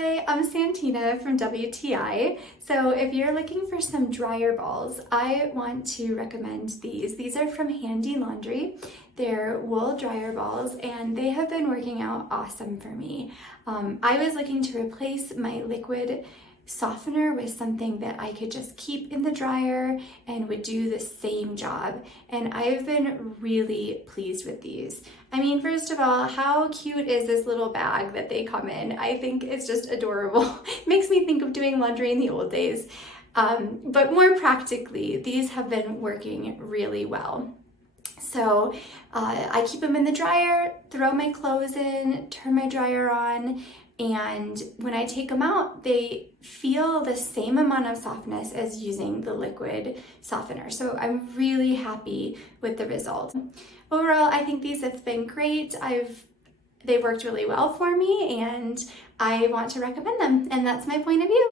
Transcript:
Hi, I'm Santina from WTI. So if you're looking for some dryer balls, I want to recommend these. These are from Handy Laundry. They're wool dryer balls and they have been working out awesome for me. I was looking to replace my liquid softener with something that I could just keep in the dryer and would do the same job. And I've been really pleased with these. I mean, first of all, how cute is this little bag that they come in? I think it's just adorable. Makes me think of doing laundry in the old days. But more practically, these have been working really well. So I keep them in the dryer, throw my clothes in, turn my dryer on, and when I take them out, they feel the same amount of softness as using the liquid softener. So I'm really happy with the result. Overall, I think these have been great. They've worked really well for me and I want to recommend them, and that's my point of view.